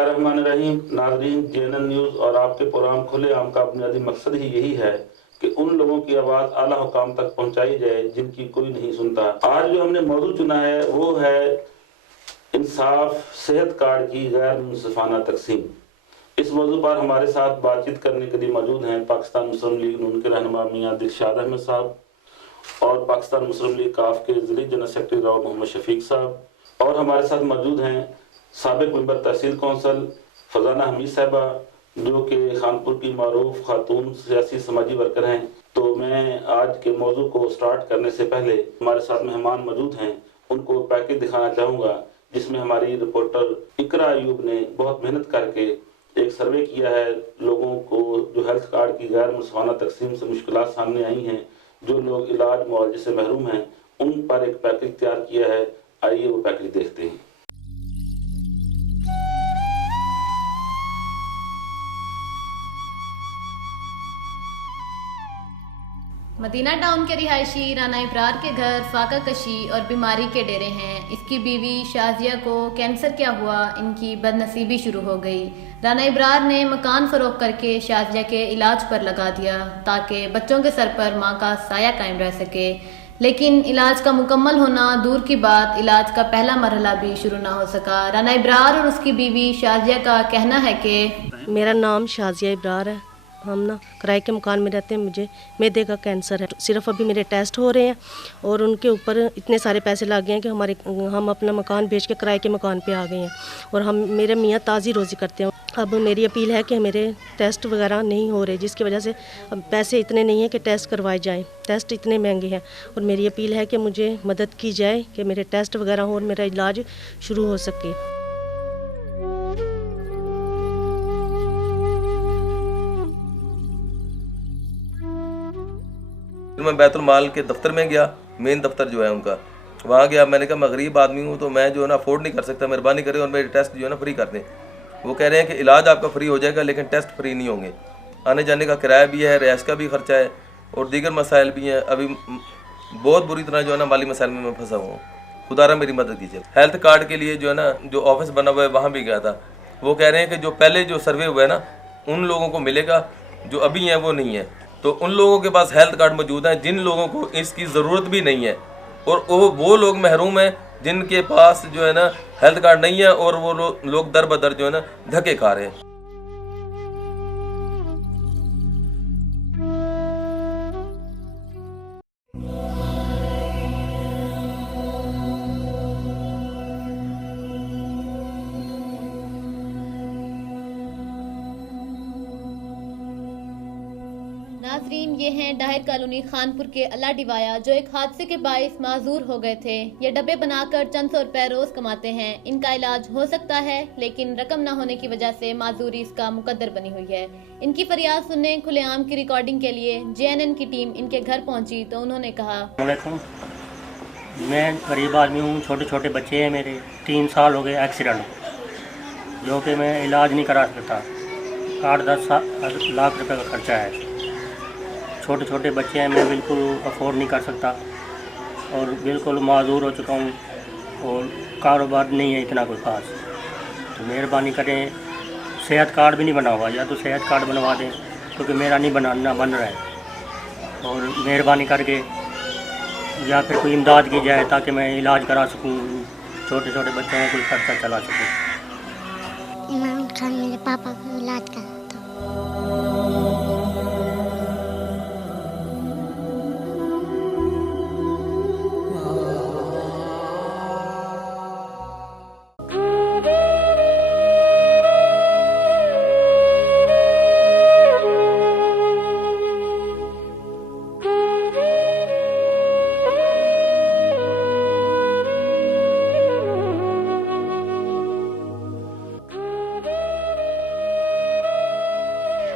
बिस्मिल्लाहिर्रहमानिर्रहीम। नाज़रीन, JNN news और आपके प्रोग्राम खुले आम का बुनियादी मकसद ही यही है कि उन लोगों की आवाज़ आला हुकाम तक पहुंचाई जाए जिनकी कोई नहीं सुनता। आज जो हमने मौजू चुना है वो है इंसाफ सेहत कार्ड की गैर मुनसिफाना तकसीम। इस मौजू पर हमारे साथ बातचीत करने के लिए मौजूद हैं पाकिस्तान मुस्लिम लीग नून के रहनुमा मियां दिलशाद अहमद साहब और पाकिस्तान मुस्लिम लीग काफ के ज़िली जनरल सेक्रेटरी राव मोहम्मद शफीक साहब, और हमारे साथ मौजूद हैं साबिक मेंबर तहसील कौंसल फजाना हमीद साहबा जो कि खानपुर की मारूफ खातून सियासी समाजी वर्कर हैं। तो मैं आज के मौजू को स्टार्ट करने से पहले हमारे साथ मेहमान मौजूद हैं, उनको पैकेज दिखाना चाहूँगा जिसमें हमारी रिपोर्टर इकरा अयूब ने बहुत मेहनत करके एक सर्वे किया है। लोगों को जो हेल्थ कार्ड की गैर मुनसिफाना तकसीम से मुश्किलात सामने आई हैं, जो लोग इलाज मुआवजे से महरूम हैं, उन पर एक पैकेज तैयार किया है। आइए वो पैकेज देखते हैं। मदीना टाउन के रिहायशी राना इब्रार के घर फाका कशी और बीमारी के डेरे हैं। इसकी बीवी शाजिया को कैंसर क्या हुआ, इनकी बदनसीबी शुरू हो गई। राना इब्रार ने मकान फरोख्त करके शाजिया के इलाज पर लगा दिया ताकि बच्चों के सर पर माँ का साया कायम रह सके, लेकिन इलाज का मुकम्मल होना दूर की बात, इलाज का पहला मरहला भी शुरू ना हो सका। राना इब्रार और उसकी बीवी शाजिया का कहना है कि मेरा नाम शाजिया इब्रार है, हम ना किराए के मकान में रहते हैं। मुझे मैदे का कैंसर है। सिर्फ अभी मेरे टेस्ट हो रहे हैं और उनके ऊपर इतने सारे पैसे लग गए हैं कि हम अपना मकान बेच के किराए के मकान पे आ गए हैं और मेरे मियाँ ताज़ी रोज़ी करते हैं। अब मेरी अपील है कि मेरे टेस्ट वगैरह नहीं हो रहे, जिसकी वजह से अब पैसे इतने नहीं हैं कि टेस्ट करवाए जाएं। टेस्ट इतने महंगे हैं और मेरी अपील है कि मुझे मदद की जाए कि मेरे टेस्ट वगैरह हो और मेरा इलाज शुरू हो सके। मैं बैतुल माल के दफ्तर में गया, मेन दफ्तर जो है उनका, वहाँ गया। मैंने कहा मैं गरीब आदमी हूँ तो मैं जो है ना अफोर्ड नहीं कर सकता, मेहरबानी करें और मेरे टेस्ट जो है ना फ्री कर दें। वो कह रहे हैं कि इलाज आपका फ्री हो जाएगा लेकिन टेस्ट फ्री नहीं होंगे। आने जाने का किराया भी है, रिहाइश का भी खर्चा है और दीगर मसाइल भी हैं। अभी बहुत बुरी तरह जो है ना माली मसाइल में मैं फंसा हुआ हूँ, खुदारा मेरी मदद कीजिए। हेल्थ कार्ड के लिए जो है ना जो ऑफिस बना हुआ है वहाँ भी गया था। वो कह रहे हैं कि जो पहले जो सर्वे हुआ है ना उन लोगों को मिलेगा, जो अभी हैं वो नहीं है। तो उन लोगों के पास हेल्थ कार्ड मौजूद हैं जिन लोगों को इसकी ज़रूरत भी नहीं है, और वो लोग महरूम हैं जिनके पास जो है ना हेल्थ कार्ड नहीं है और वो लोग दर बदर जो है ना धक्के खा रहे हैं। नाजरीन, ये हैं डाहिर कॉलोनी खानपुर के अल्लाह डिवाया जो एक हादसे के बाइस माजूर हो गए थे। ये डब्बे बनाकर चंद सौ रुपए रोज कमाते हैं। इनका इलाज हो सकता है लेकिन रकम ना होने की वजह से माजूरी इसका मुकद्दर बनी हुई है। इनकी फरियाद सुनने खुलेआम की रिकॉर्डिंग के लिए JNN की टीम इनके घर पहुंची तो उन्होंने कहा, मैं गरीब आदमी हूँ, छोटे छोटे बच्चे हैं मेरे, 3 साल हो गए एक्सीडेंट जो कि मैं इलाज नहीं करा सकता। 8-10 लाख रुपए का खर्चा है। छोटे छोटे बच्चे हैं, मैं बिल्कुल अफोर्ड नहीं कर सकता और बिल्कुल माजूर हो चुका हूँ और कारोबार नहीं है इतना कोई खास। तो मेहरबानी करें, सेहत कार्ड भी नहीं बना हुआ, या तो सेहत कार्ड बनवा दें क्योंकि मेरा नहीं बन रहा है, और मेहरबानी करके या फिर कोई इमदाद की जाए ताकि मैं इलाज करा सकूँ। छोटे छोटे बच्चे हैं, कोई खर्चा चला सकूँ। इमाम खान मेरे पापा का इलाज करा था।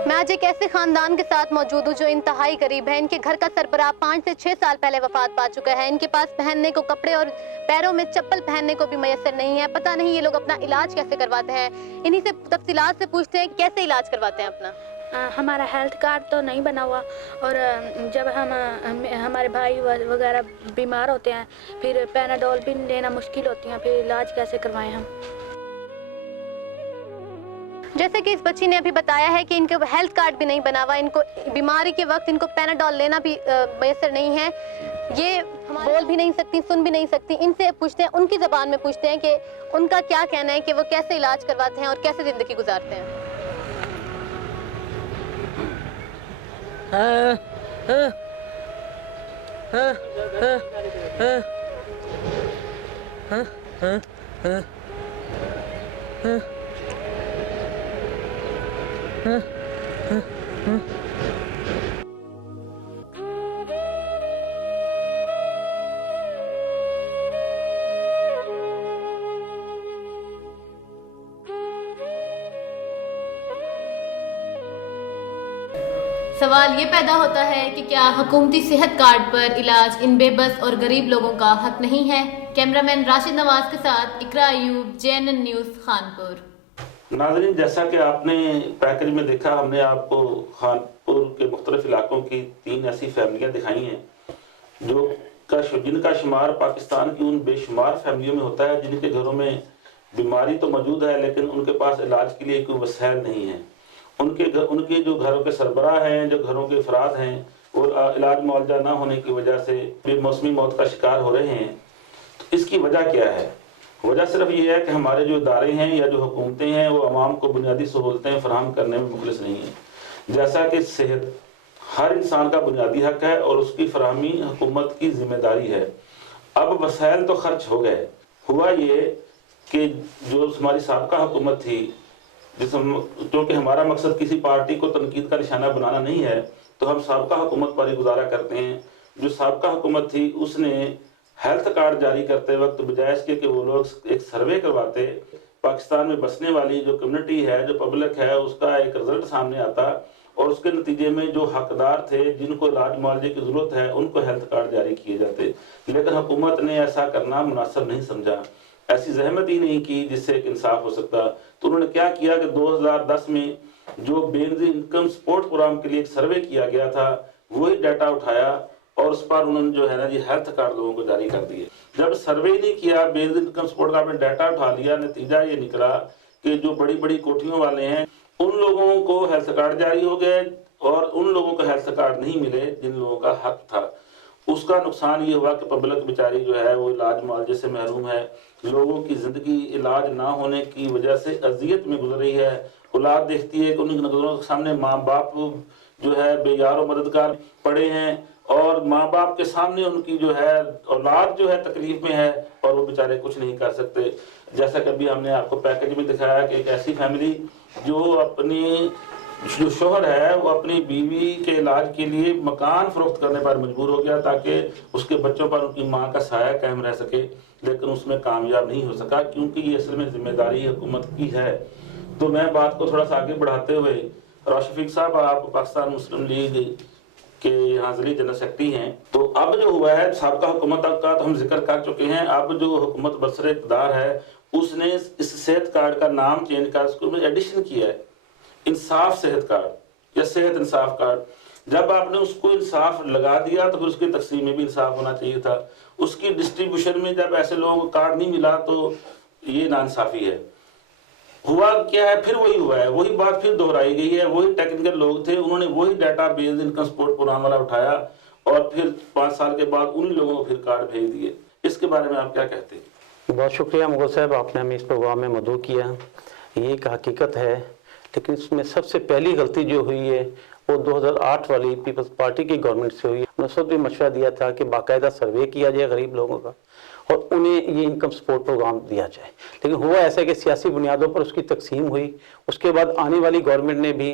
मैं आज एक ऐसे खानदान के साथ मौजूद हूँ जो इंतहाई गरीब है। इनके घर का सरबराह 5 से 6 साल पहले वफात पा चुका है। इनके पास पहनने को कपड़े और पैरों में चप्पल पहनने को भी मैसर नहीं है। पता नहीं ये लोग अपना इलाज कैसे करवाते हैं। इन्हीं से तफसीलात से पूछते हैं कैसे इलाज करवाते हैं अपना। हमारा हेल्थ कार्ड तो नहीं बना हुआ, और जब हमारे भाई वगैरह बीमार होते हैं फिर पैनाडोल भी लेना मुश्किल होती है, फिर इलाज कैसे करवाएं हम। जैसे कि इस बच्ची ने अभी बताया है कि इनके हेल्थ कार्ड भी नहीं बना हुआ, इनको बीमारी के वक्त इनको पैनाडोल लेना भी मैसर नहीं है, ये बोल भी नहीं सकती, सुन भी नहीं सकती। इनसे पूछते हैं, उनकी ज़बान में पूछते हैं कि उनका क्या कहना है कि वो कैसे इलाज करवाते हैं और कैसे ज़िंदगी गुजारते हैं। सवाल ये पैदा होता है कि क्या हुकूमती सेहत कार्ड पर इलाज इन बेबस और गरीब लोगों का हक नहीं है। कैमरामैन राशिद नवाज के साथ इकरा अयूब, JNN न्यूज़, खानपुर। नाज़रीन, जैसा कि आपने पैकेज में देखा, हमने आपको खानपुर के मुख्तलिफ इलाकों की 3 ऐसी फैमिलियाँ दिखाई हैं जिनका शुमार पाकिस्तान की उन बेशुमार फैमिलियों में होता है जिनके घरों में बीमारी तो मौजूद है लेकिन उनके पास इलाज के लिए कोई वसाइल नहीं है। उनके जो घरों के सरबराह हैं, जो घरों के अफराद हैं, और इलाज मुआवजा ना होने की वजह से बेमौसमी मौत का शिकार हो रहे हैं। तो इसकी वजह क्या है? वजह सिर्फ ये है कि हमारे जो इदारे हैं या जो हुकूमतें हैं वो आवाम को बुनियादी सहूलतें फराहम करने में मुखलिस नहीं है। जैसा कि सेहत हर इंसान का बुनियादी हक है और उसकी फराहमी हुकूमत की जिम्मेदारी है। अब वसाइल तो खर्च हो गए, हुआ ये कि जो हमारी साबका हुकूमत थी, क्योंकि हमारा मकसद किसी पार्टी को तनकीद का निशाना बनाना नहीं है, तो हम साबका हुकूमत पर ही गुजारा करते हैं। जो साबका हुकूमत थी उसने हेल्थ कार्ड जारी करते वक्त बजाय इसके कि वो लोग एक सर्वे करवाते, पाकिस्तान में बसने वाली जो कम्युनिटी है, जो पब्लिक है, उसका एक रिजल्ट सामने आता और उसके नतीजे में जो हकदार थे, जिनको इलाज मुआवजे की जरूरत है, उनको हेल्थ कार्ड जारी किए जाते। लेकिन हुकूमत ने ऐसा करना मुनासिब नहीं समझा, ऐसी जहमत ही नहीं की जिससे एक इंसाफ हो सकता। तो उन्होंने क्या किया कि 2010 में जो बेनजीर इनकम सपोर्ट प्रोग्राम के लिए एक सर्वे किया गया था, वही डाटा उठाया और उस पर उन्होंने जो है ना जी हेल्थ कार्ड लोगों को जारी कर दिए। जब सर्वे नहीं किया, बेनजीर इनकम सपोर्ट का आपने डाटा उठा लिया, नतीजा ये निकला कि जो बड़ी बड़ी कोठियों वाले हैं उन लोगों को हेल्थ कार्ड जारी हो गए और उन लोगों को हेल्थ कार्ड नहीं मिले जिन लोगों का हक था। उसका नुकसान ये हुआ कि पब्लिक बेचारी जो है वो इलाज मुआवजे से महरूम है। लोगों की जिंदगी इलाज ना होने की वजह से अजियत में गुजर रही है। औलाद देखती है कि उनकी नजरों के सामने माँ बाप जो है बेयार और मददगार पड़े हैं और माँ बाप के सामने उनकी जो है औलाद जो है तकलीफ में है और वो बेचारे कुछ नहीं कर सकते। जैसा कि अभी हमने आपको पैकेज में दिखाया कि एक ऐसी फैमिली जो अपनी जो शोहर है वो अपनी बीवी के इलाज के लिए मकान फरोख्त करने पर मजबूर हो गया ताकि उसके बच्चों पर उनकी माँ का साया कायम रह सके, लेकिन उसमें कामयाब नहीं हो सका क्योंकि ये असल में जिम्मेदारी हुकूमत की है। तो मैं बात को थोड़ा सा आगे बढ़ाते हुए, राशिद साहब आप पाकिस्तान मुस्लिम लीग के यहाँ ज़िली जनरल सेक्रेटरी हैं, तो अब जो हुआ है साबका हुकूमत का तो हम जिक्र कर चुके हैं। अब जो हुकूमत बरसर इक़्तिदार है उसने इस सेहत कार्ड का नाम चेंज कर उसको में एडिशन किया है, इंसाफ सेहत कार्ड या सेहत इंसाफ कार्ड। जब आपने उसको इंसाफ लगा दिया तो फिर उसकी तकसीम में भी इंसाफ होना चाहिए था। उसकी डिस्ट्रीब्यूशन में जब ऐसे लोगों को कार्ड नहीं मिला तो ये नाइंसाफी है। हुआ क्या है, फिर वही हुआ है, वही बात फिर दोहराई गई है। वही टेक्निकल लोग थे, उन्होंने वही data based income support programme वाला उठाया और फिर 5 साल के बाद उन्हीं लोगों को फिर कार्ड भेज दिए। इसके बारे में आप क्या कहते हैं? बहुत शुक्रिया मुगल साहब, आपने हमें इस प्रोग्राम में मदऊ किया। ये एक हकीकत है, लेकिन इसमें सबसे पहली गलती जो हुई है वो 2008 वाली पीपल्स पार्टी की गवर्नमेंट से हुई है। उन्होंने सब भी मशवरा दिया था कि बाकायदा सर्वे किया जाए गरीब लोगों का और उन्हें ये इनकम सपोर्ट प्रोग्राम दिया जाए, लेकिन हुआ ऐसा कि सियासी बुनियादों पर उसकी तकसीम हुई। उसके बाद आने वाली गवर्नमेंट ने भी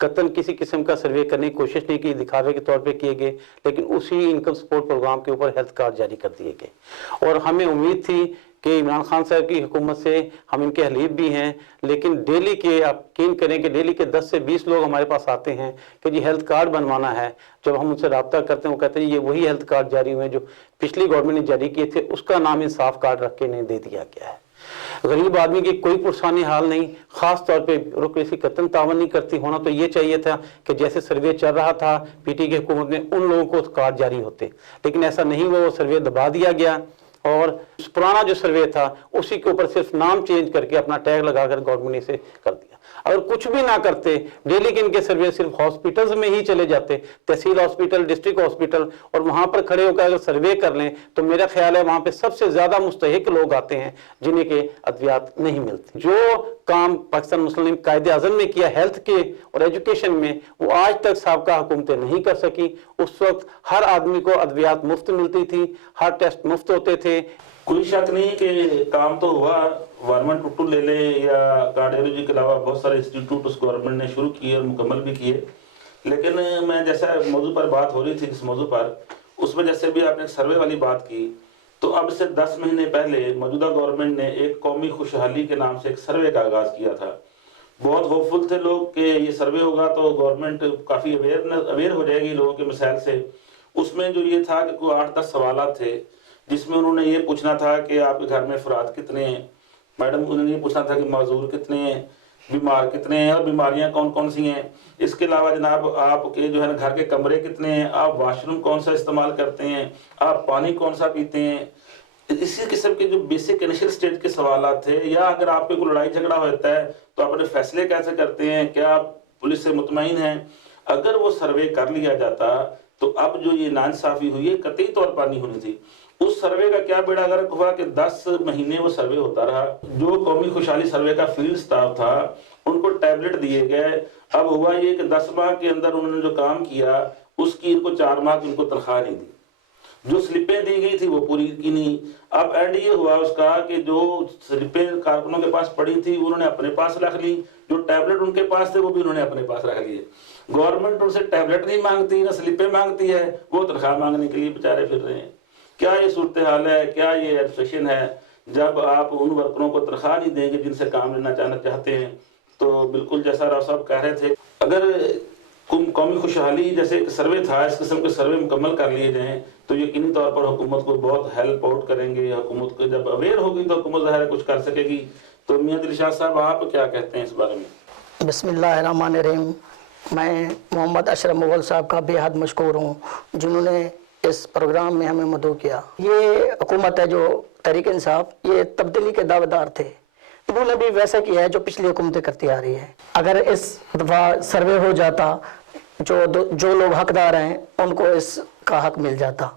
कतन किसी किस्म का सर्वे करने की कोशिश नहीं की, दिखावे के तौर पे किए गए, लेकिन उसी इनकम सपोर्ट प्रोग्राम के ऊपर हेल्थ कार्ड जारी कर दिए गए। और हमें उम्मीद थी कि इमरान खान साहब की हुकूमत से हम इनके हलीफ भी हैं, लेकिन डेली के आप यकीन करें कि डेली के 10 से 20 लोग हमारे पास आते हैं कि जी हेल्थ कार्ड बनवाना है। जब हम उनसे रब्ता करते हैं वो कहते हैं ये वही हेल्थ कार्ड जारी हुए जो पिछली गवर्नमेंट ने जारी किए थे, उसका नाम इंसाफ कार्ड रख के इन्हें दे दिया गया है। गरीब आदमी की कोई पुरसानी हाल नहीं, खास तौर पे किसी कतन तावन नहीं करती। होना तो ये चाहिए था कि जैसे सर्वे चल रहा था पीटी की हुकूमत में उन लोगों को कार्ड जारी होते, लेकिन ऐसा नहीं हुआ। वो सर्वे दबा दिया गया और पुराना जो सर्वे था उसी के ऊपर सिर्फ नाम चेंज करके अपना टैग लगाकर गवर्नमेंट ने इसे कर दिया। अगर कुछ भी ना करते, डेली के इनके सर्वे सिर्फ हॉस्पिटल्स में ही चले जाते, तहसील हॉस्पिटल, डिस्ट्रिक्ट हॉस्पिटल, और वहां पर खड़े होकर अगर सर्वे कर लें तो मेरा ख्याल है वहां पे सबसे ज्यादा मुस्तहिक लोग आते हैं जिन्हें के अद्वियात नहीं मिलते। जो काम पाकिस्तान मुस्लिम लीग कायदे आज़म ने किया हेल्थ के और एजुकेशन में, वो आज तक साबका हुकूमतें नहीं कर सकी। उस वक्त हर आदमी को अद्वियात मुफ्त मिलती थी, हर टेस्ट मुफ्त होते थे। कोई शक नहीं कि काम तो हुआ, वारमन टुट्टू ले लें या कार्डियोलॉजी के अलावा बहुत सारे इंस्टीट्यूट उस गवर्नमेंट ने शुरू किए और मुकम्मल भी किए। लेकिन मैं जैसा मौजू पर बात हो रही थी, इस मौजू पर, उसमें जैसे भी आपने सर्वे वाली बात की, तो अब से 10 महीने पहले मौजूदा गवर्नमेंट ने एक कौमी खुशहाली के नाम से एक सर्वे का आगाज किया था। बहुत होपफुल थे लोग कि ये सर्वे होगा तो गवर्नमेंट काफ़ी अवेयर हो जाएगी लोगों के मसाइल से। उसमें जो ये था कि कोई 8-10 सवाल थे जिसमें उन्होंने ये पूछना था कि आपके घर में अफराद कितने हैं, मैडम उन्होंने ये पूछना था कि माजूर कितने हैं, बीमार कितने हैं और बीमारियां कौन कौन सी हैं। इसके अलावा जनाब आपके जो है ना घर के कमरे कितने हैं, आप वाशरूम कौन सा इस्तेमाल करते हैं, आप पानी कौन सा पीते हैं। इसी किस्म के जो बेसिक इनिशियल स्टेज के सवाल थे। या अगर आप पे कोई लड़ाई झगड़ा होता है तो अपने फैसले कैसे करते हैं, क्या आप पुलिस से मुतमईन हैं। अगर वो सर्वे कर लिया जाता तो अब जो ये नाइंसाफी हुई है कतई तौर पर नहीं होनी थी। उस सर्वे का क्या बेड़ा गर्क हुआ कि 10 महीने वो सर्वे होता रहा। जो कौमी खुशहाली सर्वे का फील्ड स्टाफ था उनको टैबलेट दिए गए। अब हुआ ये कि 10 माह के अंदर उन्होंने जो काम किया उसकी इनको 4 माह की उनको तनख्वाह नहीं दी। जो स्लिपें दी गई थी वो पूरी की नहीं। अब एंड ये हुआ उसका कि जो स्लिपें कारकुनों के पास पड़ी थी उन्होंने अपने पास रख ली, जो टैबलेट उनके पास थे वो भी उन्होंने अपने पास रख लिए। गवर्नमेंट उनसे टैबलेट नहीं मांगती, ना स्लिपें मांगती है, वो तनख्वाह मांगने के लिए बेचारे फिर रहे हैं। क्या ये सूरत हाल है, क्या ये एडमिनिस्ट्रेशन है? जब आप उन वर्करों को तनख्वाह नहीं देंगे जिनसे काम लेना चाहते हैं, तो बिल्कुल जैसा राव साहब कह रहे थे, अगर कौमी खुशहाली जैसे एक सर्वे था, इस किस्म के सर्वे मुकम्मल कर लिए जाएं तो यकीनी तौर पर हुकूमत को बहुत हेल्प आउट करेंगे। हुकूमत को जब अवेयर होगी तो हुकूमत ज़ाहिर कुछ कर सकेगी। तो मियां दिलशाद साहब आप क्या कहते हैं इस बारे में? बिस्मिल्लाहिर्रहमानिर्रहीम। मैं मोहम्मद अशरफ मुगल साहब का बेहद मशकूर हूँ जिन्होंने इस प्रोग्राम में हमें मदऊ किया। ये हुकूमत है जो तहरीक इंसाफ, ये तब्दीली के दावेदार थे, इन्होंने भी वैसा किया है जो पिछली हुकूमतें करती आ रही है। अगर इस दफ़ा सर्वे हो जाता, जो लोग हकदार हैं उनको इसका हक मिल जाता।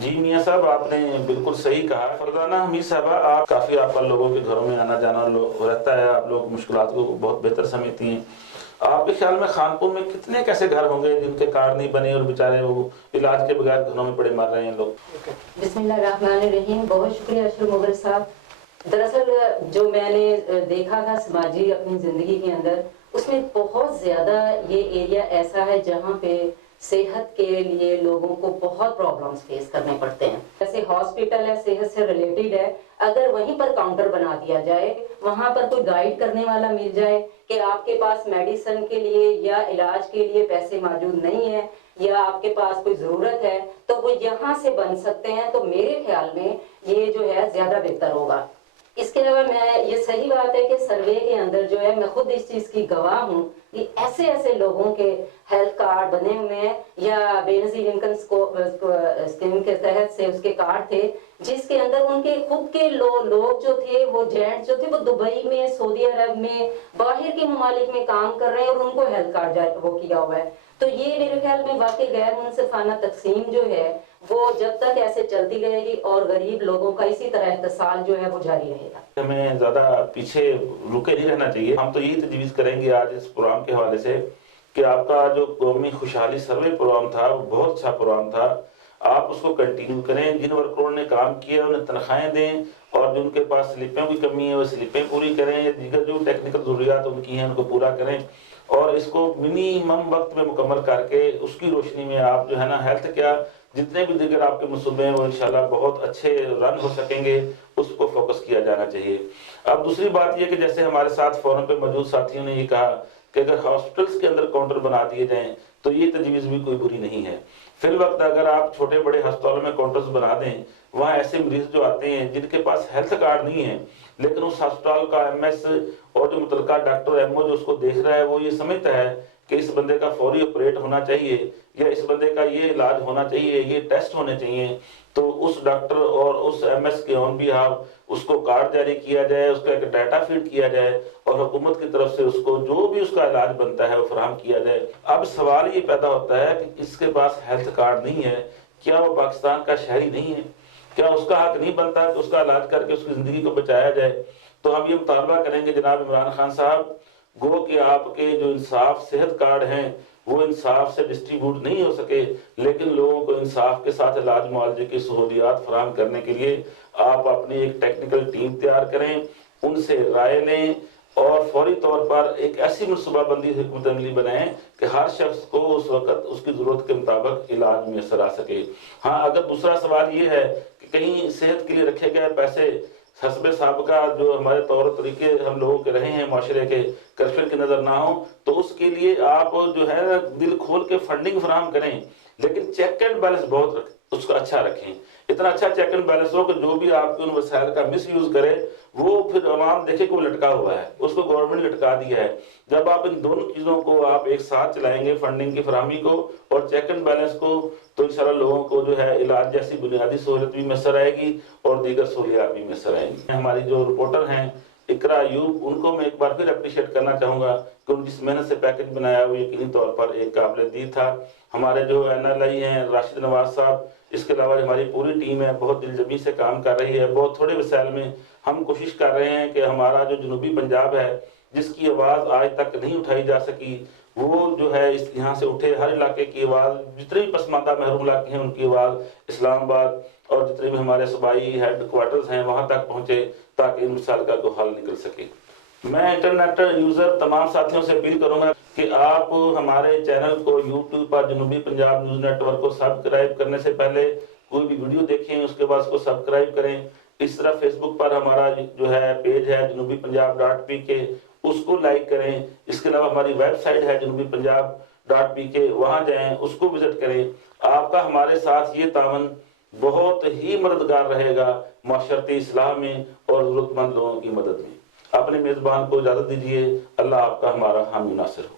जी मियां साहब आपने बिल्कुल सही कहा। फरजाना हमीद साहबा, आप काफ़ी आपका लोगों के घरों में आना जाना रहता है, आप लोग मुश्किलात को बहुत बेहतर समझती हैं। आपके ख्याल में खानपुर में कितने कैसे घर होंगे जिनके कार्ड नहीं बने और बेचारे वो इलाज के बगैर घरों में पड़े मर रहे हैं लोग? बिस्मिल्लाहिर्रहमानिर्रहीम। बहुत शुक्रिया अशरफ मुगल साहब। दरअसल जो मैंने देखा था समाजी अपनी ज़िंदगी के अंदर, उसमें बहुत ज़्यादा ये एरिया ऐसा है जहाँ पे सेहत के लिए लोगों को बहुत प्रॉब्लम्स फेस करने पड़ते हैं। जैसे हॉस्पिटल है, सेहत से रिलेटेड है, अगर वहीं पर काउंटर बना दिया जाए, वहाँ पर कोई गाइड करने वाला मिल जाए कि आपके पास मेडिसिन के लिए या इलाज के लिए पैसे मौजूद नहीं है या आपके पास कोई ज़रूरत है तो वो यहाँ से बन सकते हैं, तो मेरे ख्याल में ये जो है ज़्यादा बेहतर होगा। इसके अलावा मैं ये सही बात है कि सर्वे के अंदर जो है, मैं खुद इस चीज़ की गवाह हूँ कि ऐसे ऐसे लोगों के हेल्थ कार्ड बने हुए हैं या बेनज़ीर इनकम स्कीम के तहत से उसके कार्ड थे जिसके अंदर उनके खुद के लोग जो थे, वो जेंट्स जो थे, वो दुबई में, सऊदी अरब में, बाहर के ममालिक में काम कर रहे हैं और उनको हेल्थ कार्ड वो किया हुआ है। तो ये मेरे ख्याल में वाकई गैर मुनसिफाना तकसीम जो है वो जब तक ऐसे चलती रहेगी और गरीब लोगों का इसी तरह इत्तेसाल जो है वो जारी रहेगा। हमें ज्यादा पीछे रुके नहीं रहना चाहिए। हम तो यही तजवीज़ करेंगे आज इस प्रोग्राम के हवाले से कि आपका जो कौमी खुशहाली सर्वे प्रोग्राम था वो बहुत अच्छा प्रोग्राम था, आप उसको कंटिन्यू करें। जिन वर्करों ने काम किया उन्हें तनख्वाहें दें और जिनके पास स्लिपें की कमी है वो स्लिपें पूरी करें, या दीगर जो टेक्निकल ज़रूरियात उनकी हैं उनको पूरा करें और इसको मिनिमम वक्त में मुकम्मल करके उसकी रोशनी में आप जो है ना हेल्थ क्या जितने भी दीगर आपके मसूबे हैं वो इंशाल्लाह बहुत अच्छे रन हो सकेंगे, उसको फोकस किया जाना चाहिए। अब दूसरी बात ये कि जैसे हमारे साथ फोरम पे मौजूद साथियों ने ये कहा कि अगर हॉस्पिटल्स के अंदर काउंटर बना दिए जाएं तो ये तजवीज़ भी कोई बुरी नहीं है। फिर वक्त अगर आप छोटे बड़े अस्पतालों में काउंटर्स बना दें, वहाँ ऐसे मरीज जो आते हैं जिनके पास हेल्थ कार्ड नहीं है लेकिन उस अस्पताल का MS और जो मुतलका डॉक्टर MO जो उसको देख रहा है वो ये समझता है کہ اس بندے کا فوری آپریٹ ہونا چاہیے یا اس بندے کا یہ علاج ہونا چاہیے، یہ ٹیسٹ ہونے چاہیے، تو اس ڈاکٹر اور اس ایم ایس کے آن بیہاف اس کو کارڈ جاری کیا جائے، اس کا ایک ڈیٹا فیڈ کیا جائے اور حکومت کی طرف سے اس کو جو بھی اس کا علاج بنتا ہے وہ فراہم کیا جائے۔ اب سوال یہ پیدا ہوتا ہے کہ اس کے پاس ہیلتھ کارڈ نہیں ہے، کیا وہ پاکستان کا شہری نہیں ہے؟ کیا اس کا حق نہیں بنتا کہ اس کا علاج کر کے اس کی زندگی کو بچایا جائے؟ تو ہم یہ مطالبہ کریں گے جناب عمران خان صاحب، گو کہ آپ کے جو انصاف صحت کارڈ ہیں وہ انصاف سے ڈسٹریبیوٹ نہیں ہو سکے، لیکن لوگوں کو انصاف کے ساتھ علاج معالجے کی سہولیات فراہم کرنے کے لیے آپ اپنی ایک ٹیکنیکل ٹیم تیار کریں، ان سے رائے لیں اور فوری طور پر ایک ایسی منصوبہ بندی حکمت عملی بنائیں کہ ہر شخص کو اس وقت اس کی ضرورت کے مطابق علاج میسر آ سکے۔ ہاں، اگر دوسرا سوال یہ ہے کہ کہیں صحت کے لیے رکھے گئے پیسے حسب سابقہ جو ہمارے طور طریقے ہم لوگوں کے رہے ہیں معاشرے کے کرپشن کی نظر نہ ہو، تو اس کے لیے آپ جو ہے دل کھول کے فنڈنگ فراہم کریں، لیکن چیک اینڈ بیلنس بہت اس کو اچھا رکھیں، اتنا اچھا چیک اینڈ بیلنس ہو کہ جو بھی آپ کے ان وسائل کا مس یوز کرے وہ پھر عوام دیکھے کہ وہ لٹکا ہوا ہے، اس کو گورنمنٹ نے لٹکا دیا ہے۔ جب آپ ان دونوں چیزوں کو آپ ایک ساتھ چلائیں گے، فنڈنگ کی فراہمی کو اور چیک اینڈ بیلنس کو، تو انشاءاللہ لوگوں کو جو ہے علاج جیسی بنیادی سہولت بھی میسر آئے گی اور دیگر سہولیات بھی میسر آئیں گی۔ ہماری جو رپورٹر ہیں اقرا ایوب، ان کو میں ایک بار پھر اپریشیٹ کرنا چاہوں گا کہ ان جس محنت سے پیکج بنایا وہ یقینی طور پر ایک قابل دید تھا۔ ہمارے جو NLI ہیں راشد نواز صاحب، اس کے علاوہ ہماری پوری ٹیم ہے، بہت دل جمی سے کام کر رہی ہے۔ بہت تھوڑے وسائل میں ہم کوشش کر رہے ہیں کہ ہمارا جو جنوبی پنجاب ہے جس کی آواز آج تک نہیں اٹھائی جا سکی، وہ جو ہے اس یہاں سے اٹھے، ہر علاقے کی آواز، جتنے بھی پسماندہ محروم علاقے ہیں ان کی آواز اسلام آباد اور جتنے بھی ہمارے صوبائی ہیڈ کوارٹرز ہیں وہاں تک پہنچے تاکہ ان مسائل کا کوئی حل نکل سکے۔ میں انٹرنیٹ یوزر تمام ساتھیوں سے اپیل کروں گا کہ آپ ہمارے چینل کو یوٹیوب پر جنوبی پنجاب نیوز نیٹ ورک کو سبسکرائب کرنے سے پہلے کوئی بھی ویڈیو دیکھیں اس کے بعد اس کو سبسکرائب کریں۔ اس طرح فیس بک پر ہمارا جو ہے پیج ہے جنوبی پنجاب .pk، اس کو لائک کریں۔ اس کے علاوہ ہماری ویب سائٹ ہے جنوبی پنجاب .pk، وہاں جائیں، اس کو وزٹ کریں۔ آپ کا ہمارے ساتھ یہ تعاون بہت ہی مددگار رہے گا معاشرتی اصلاح میں اور ضرورت مند لوگوں کی مدد میں۔ اپنے میزبان کو اجازت دیجیے، اللہ آپ کا ہمارا حامی ناصر ہو۔